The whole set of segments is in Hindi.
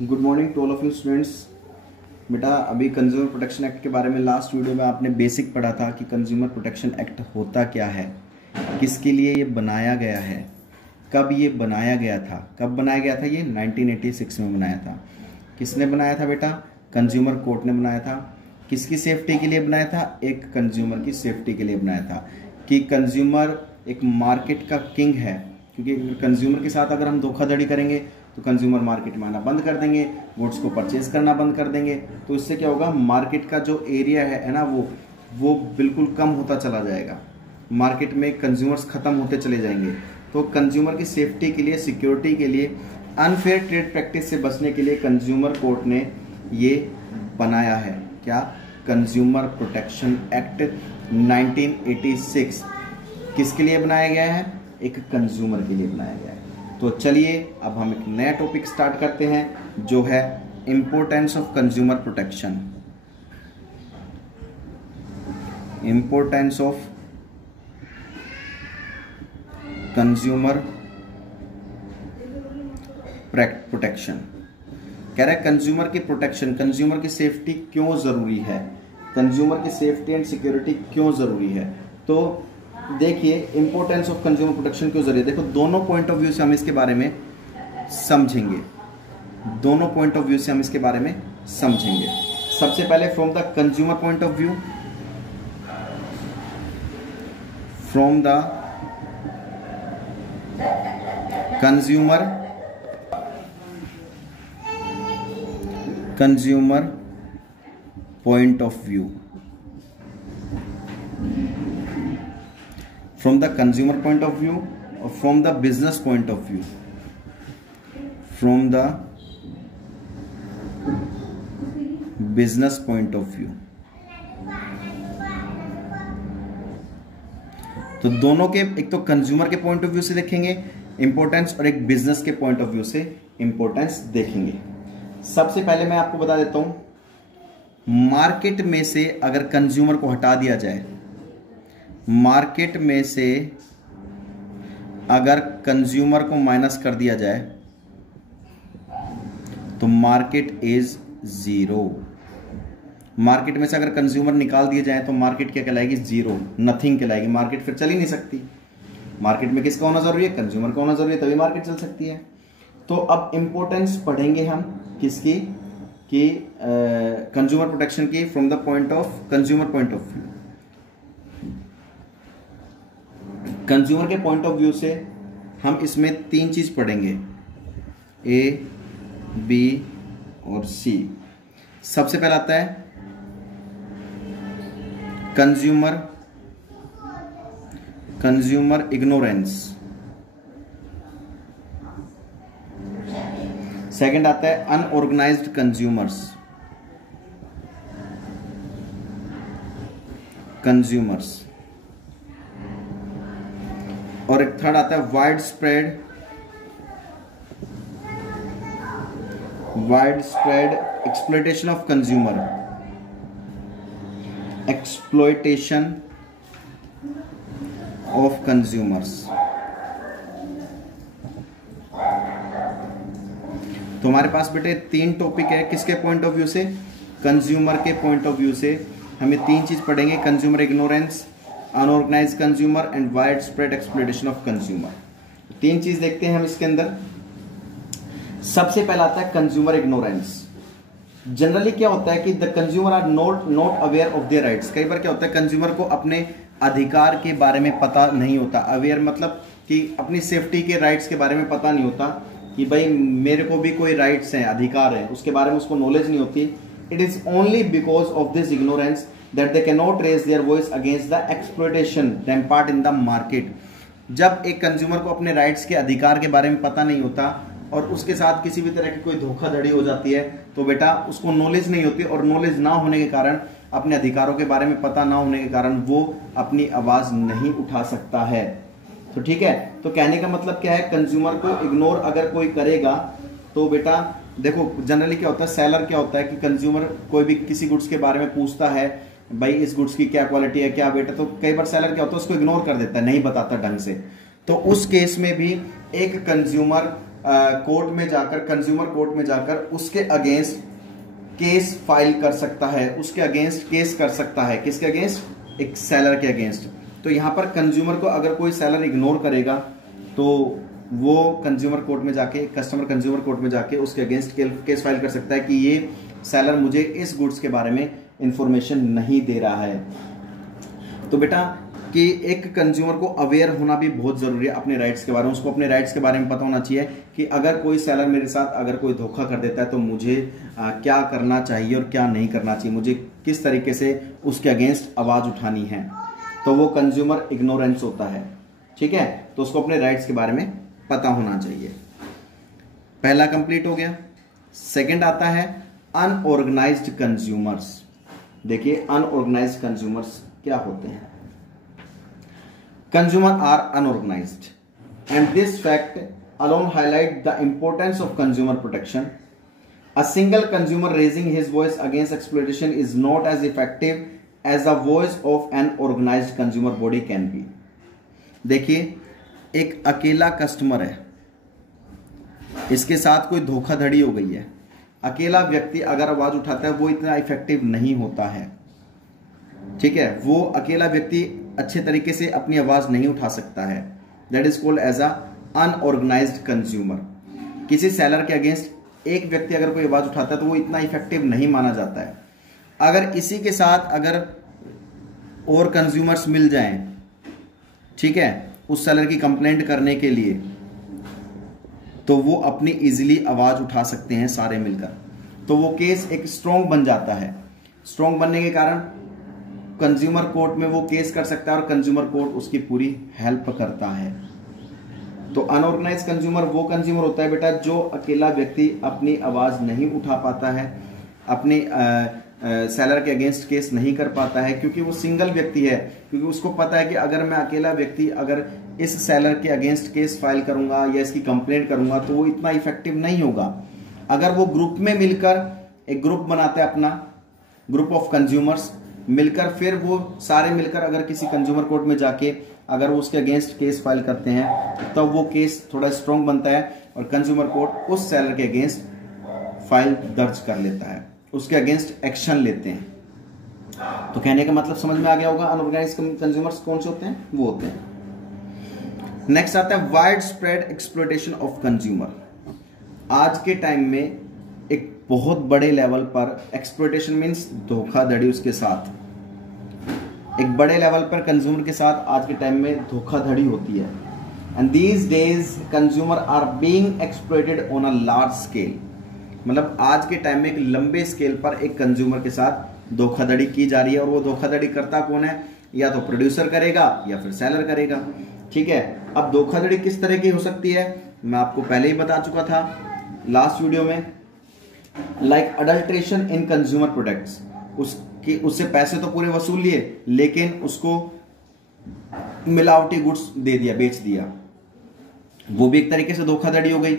Good morning to all of you students. बेटा अभी कंज्यूमर प्रोटेक्शन एक्ट के बारे में लास्ट वीडियो में आपने बेसिक पढ़ा था कि कंज्यूमर प्रोटेक्शन एक्ट होता क्या है, किसके लिए ये बनाया गया है, कब ये बनाया गया था। कब बनाया गया था? ये 1986 में बनाया था। किसने बनाया था बेटा? कंज्यूमर कोर्ट ने बनाया था। किसकी सेफ्टी के लिए बनाया था? एक कंज्यूमर की सेफ्टी के लिए बनाया था कि कंज्यूमर एक मार्केट का किंग है, क्योंकि कंज्यूमर के साथ अगर हम धोखाधड़ी करेंगे तो कंज्यूमर मार्केट में आना बंद कर देंगे, गुड्स को परचेज करना बंद कर देंगे। तो इससे क्या होगा, मार्केट का जो एरिया है ना वो बिल्कुल कम होता चला जाएगा। मार्केट में कंज्यूमर्स खत्म होते चले जाएंगे। तो कंज्यूमर की सेफ्टी के लिए, सिक्योरिटी के लिए, अनफेयर ट्रेड प्रैक्टिस से बचने के लिए कंज्यूमर कोर्ट ने ये बनाया है। क्या? कंज्यूमर प्रोटेक्शन एक्ट 1986 किसके लिए बनाया गया है? एक कंज्यूमर के लिए बनाया गया है। तो चलिए अब हम एक नया टॉपिक स्टार्ट करते हैं जो है importance of consumer protection. Importance of consumer protection. कह रहा है कंज्यूमर की प्रोटेक्शन, कंज्यूमर की सेफ्टी क्यों जरूरी है, कंज्यूमर की सेफ्टी एंड सिक्योरिटी क्यों जरूरी है। तो देखिए इंपॉर्टेंस ऑफ कंज्यूमर प्रोटेक्शन क्यों जरूरी है। देखो दोनों पॉइंट ऑफ व्यू से हम इसके बारे में समझेंगे। दोनों पॉइंट ऑफ व्यू से हम इसके बारे में समझेंगे। सबसे पहले from the consumer point of view, from the consumer point of view, from the consumer point of view or from the business point of view, from the business point of view। तो दोनों के, एक तो कंज्यूमर के पॉइंट ऑफ व्यू से देखेंगे इंपॉर्टेंस और एक बिजनेस के पॉइंट ऑफ व्यू से इंपॉर्टेंस देखेंगे। सबसे पहले मैं आपको बता देता हूं, मार्केट में से अगर कंज्यूमर को हटा दिया जाए, मार्केट में से अगर कंज्यूमर को माइनस कर दिया जाए तो मार्केट इज जीरो। मार्केट में से अगर कंज्यूमर निकाल दिए जाए तो मार्केट क्या कहलाएगी? जीरो, नथिंग कहलाएगी। मार्केट फिर चल ही नहीं सकती। मार्केट में किसका होना जरूरी है? कंज्यूमर का होना जरूरी है, तभी मार्केट चल सकती है। तो अब इंपॉर्टेंस पढ़ेंगे हम किसकी? कि कंज्यूमर प्रोटेक्शन की from the point of consumer point of view. Consumer के पॉइंट ऑफ व्यू से हम इसमें तीन चीज पढ़ेंगे, ए, बी और सी। सबसे पहला आता है कंज्यूमर इग्नोरेंस। सेकंड आता है अनऑर्गेनाइज्ड कंज्यूमर्स। और एक थर्ड आता है wide spread exploitation of consumer, exploitation of consumers. तो हमारे पास बेटे तीन टॉपिक है। किसके पॉइंट ऑफ व्यू से? कंज्यूमर के पॉइंट ऑफ व्यू से हमें तीन चीज पढ़ेंगे, consumer ignorance, unorganised consumer and wide spread exploitation of consumer. तीन चीज देखते हैं हम इसके अंदर। सबसे पहला आता है कंज्यूमर इग्नोरेंस। जनरली क्या होता है कि the consumer are not aware of their rights. कई बार क्या होता है, कंज्यूमर को अपने अधिकार के बारे में पता नहीं होता। अवेयर मतलब कि अपनी सेफ्टी के राइट्स के बारे में पता नहीं होता कि भाई मेरे को भी कोई राइट्स हैं, अधिकार है, उसके बारे में उसको नॉलेज नहीं होती। It is only because of this ignorance that they cannot raise their voice against the exploitation rampant in the market। जब एक कंज्यूमर को अपने राइट्स के अधिकार के बारे में पता नहीं होता और उसके साथ किसी भी तरह की कोई धोखाधड़ी हो जाती है तो बेटा उसको नॉलेज नहीं होती, और नॉलेज ना होने के कारण, अपने अधिकारों के बारे में पता ना होने के कारण वो अपनी आवाज नहीं उठा सकता है। तो ठीक है, तो कहने का मतलब क्या है, कंज्यूमर को इग्नोर अगर कोई करेगा तो बेटा देखो जनरली क्या होता है, सेलर क्या होता है कि कंज्यूमर कोई भी किसी गुड्स के बारे में पूछता है, भाई इस गुड्स की क्या क्वालिटी है, क्या वेट है, तो कई बार सेलर क्या होता है उसको इग्नोर कर देता है, नहीं बताता ढंग से। तो उस केस में भी एक कंज्यूमर कोर्ट में जाकर, कंज्यूमर कोर्ट में जाकर उसके अगेंस्ट केस फाइल कर सकता है, उसके अगेंस्ट केस कर सकता है। किसके अगेंस्ट? एक सेलर के अगेंस्ट। तो यहां पर कंज्यूमर को अगर कोई सेलर इग्नोर करेगा तो वो कंज्यूमर कोर्ट में जाके, कस्टमर कंज्यूमर कोर्ट में जाके उसके अगेंस्ट केस फाइल कर सकता है कि ये सेलर मुझे इस गुड्स के बारे में इंफॉर्मेशन नहीं दे रहा है। तो बेटा कि एक कंज्यूमर को अवेयर होना भी बहुत जरूरी है अपने राइट्स के बारे में। उसको अपने राइट्स के बारे में पता होना चाहिए कि अगर कोई सेलर मेरे साथ अगर कोई धोखा कर देता है तो मुझे क्या करना चाहिए और क्या नहीं करना चाहिए, मुझे किस तरीके से उसके अगेंस्ट आवाज उठानी है। तो वो कंज्यूमर इग्नोरेंस होता है, ठीक है। तो उसको अपने राइट्स के बारे में पता होना चाहिए। पहला कंप्लीट हो गया। सेकंड आता है अनऑर्गेनाइज्ड कंज्यूमर्स। देखिए अनऑर्गेनाइज्ड कंज्यूमर्स क्या होते हैं। Consumer are unorganised and this fact alone highlight the importance of consumer protection. A single consumer raising his voice against exploitation is not as effective as the voice of an organized consumer body can be. देखिए एक अकेला कस्टमर है, इसके साथ कोई धोखाधड़ी हो गई है। अकेला व्यक्ति अगर आवाज उठाता है वो इतना इफेक्टिव नहीं होता है, ठीक है। वो अकेला व्यक्ति अच्छे तरीके से अपनी आवाज नहीं उठा सकता है। That is called as a unorganised consumer. किसी सेलर के अगेंस्ट एक व्यक्ति अगर कोई आवाज उठाता है तो वो इतना इफेक्टिव नहीं माना जाता है। अगर इसी के साथ अगर और कंज्यूमर्स मिल जाएं, ठीक है, उस सेलर की कंप्लेंट करने के लिए, तो वो अपनी इजीली आवाज उठा सकते हैं सारे मिलकर। तो वो केस एक स्ट्रॉन्ग बन जाता है। स्ट्रॉन्ग बनने के कारण कंज्यूमर कोर्ट में वो केस कर सकता है और कंज्यूमर कोर्ट उसकी पूरी हेल्प करता है। तो अनऑर्गेनाइज कंज्यूमर वो कंज्यूमर होता है बेटा जो अकेला व्यक्ति अपनी आवाज नहीं उठा पाता है, अपने सेलर के अगेंस्ट केस नहीं कर पाता है, क्योंकि वो सिंगल व्यक्ति है। क्योंकि उसको पता है कि अगर मैं अकेला व्यक्ति अगर इस सेलर के अगेंस्ट केस फाइल करूंगा या इसकी कंप्लेंट करूंगा तो वो इतना इफेक्टिव नहीं होगा। अगर वो ग्रुप में मिलकर एक ग्रुप बनाते हैं, अपना ग्रुप ऑफ कंज्यूमर्स मिलकर, फिर वो सारे मिलकर अगर किसी कंज्यूमर कोर्ट में जाके अगर वो उसके अगेंस्ट केस फाइल करते हैं तब वो केस थोड़ा स्ट्रॉन्ग बनता है और कंज्यूमर कोर्ट उस सेलर के अगेंस्ट फाइल दर्ज कर लेता है, उसके अगेंस्ट एक्शन लेते हैं। तो कहने का मतलब समझ में आ गया होगा अनऑर्गेनाइज्ड कंज्यूमर्स कौन से होते हैं, वो होते हैं। नेक्स्ट आता है wide spread exploitation of consumer. आज के टाइम में एक बहुत बड़े लेवल पर एक्सप्लॉयटेशन मींस धोखाधड़ी, उसके साथ एक बड़े लेवल पर कंज्यूमर के साथ आज के टाइम में धोखाधड़ी होती है। And these days consumer are being exploited on a large scale. मतलब आज के टाइम में एक लंबे स्केल पर एक कंज्यूमर के साथ धोखाधड़ी की जा रही है। और वो धोखाधड़ी करता कौन है? या तो प्रोड्यूसर करेगा या फिर सेलर करेगा, ठीक है। अब धोखाधड़ी किस तरह की हो सकती है मैं आपको पहले ही बता चुका था लास्ट वीडियो में। लाइक अडल्ट्रेशन इन कंज्यूमर प्रोडक्ट्स, उससे पैसे तो पूरे वसूल लिए लेकिन उसको मिलावटी गुड्स दे दिया, बेच दिया, वो भी एक तरीके से धोखाधड़ी हो गई।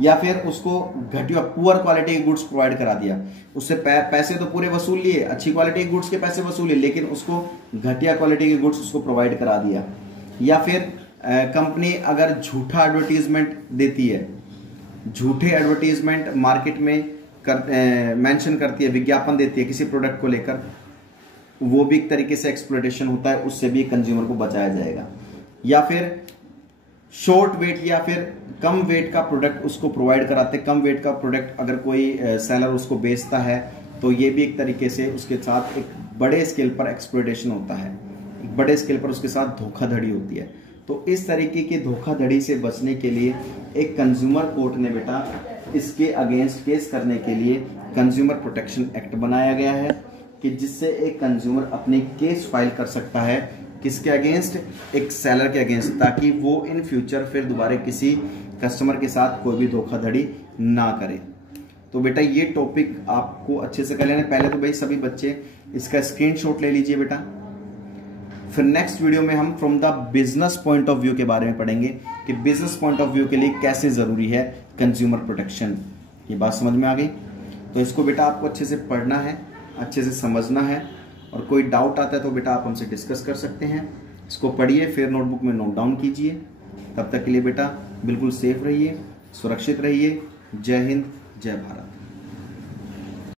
या फिर उसको घटिया पुअर क्वालिटी के गुड्स प्रोवाइड करा दिया, उससे पैसे तो पूरे वसूल लिए, अच्छी क्वालिटी के गुड्स के पैसे वसूले, लेकिन उसको घटिया क्वालिटी के गुड्स उसको प्रोवाइड करा दिया। या फिर कंपनी अगर झूठा एडवर्टीजमेंट देती है, झूठे एडवर्टीजमेंट मार्केट में मेंशन करती है, विज्ञापन देती है किसी प्रोडक्ट को लेकर, वो भी एक तरीके से एक्सप्लॉयटेशन होता है, उससे भी कंज्यूमर को बचाया जाएगा। या फिर शॉर्ट वेट या फिर कम वेट का प्रोडक्ट उसको प्रोवाइड कराते, कम वेट का प्रोडक्ट अगर कोई सेलर उसको बेचता है तो ये भी एक तरीके से उसके साथ एक बड़े स्केल पर एक्सप्लॉयटेशन होता है, एक बड़े स्केल पर उसके साथ धोखाधड़ी होती है। तो इस तरीके की धोखाधड़ी से बचने के लिए एक कंज्यूमर कोर्ट ने बेटा इसके अगेंस्ट केस करने के लिए कंज्यूमर प्रोटेक्शन एक्ट बनाया गया है कि जिससे एक कंज्यूमर अपने केस फाइल कर सकता है, किसके अगेंस्ट? एक सेलर के अगेंस्ट, ताकि वो इन फ्यूचर फिर दोबारा किसी कस्टमर के साथ कोई भी धोखाधड़ी ना करे। तो बेटा ये टॉपिक आपको अच्छे से कर लेना। पहले तो भाई सभी बच्चे इसका स्क्रीनशॉट ले लीजिए बेटा। फिर नेक्स्ट वीडियो में हम from the business point of view के बारे में पढ़ेंगे कि बिजनेस पॉइंट ऑफ व्यू के लिए कैसे जरूरी है कंज्यूमर प्रोटेक्शन। ये बात समझ में आ गई? तो इसको बेटा आपको अच्छे से पढ़ना है, अच्छे से समझना है, और कोई डाउट आता है तो बेटा आप हमसे डिस्कस कर सकते हैं। इसको पढ़िए, फिर नोटबुक में नोट डाउन कीजिए। तब तक के लिए बेटा बिल्कुल सेफ रहिए, सुरक्षित रहिए। जय हिंद, जय भारत।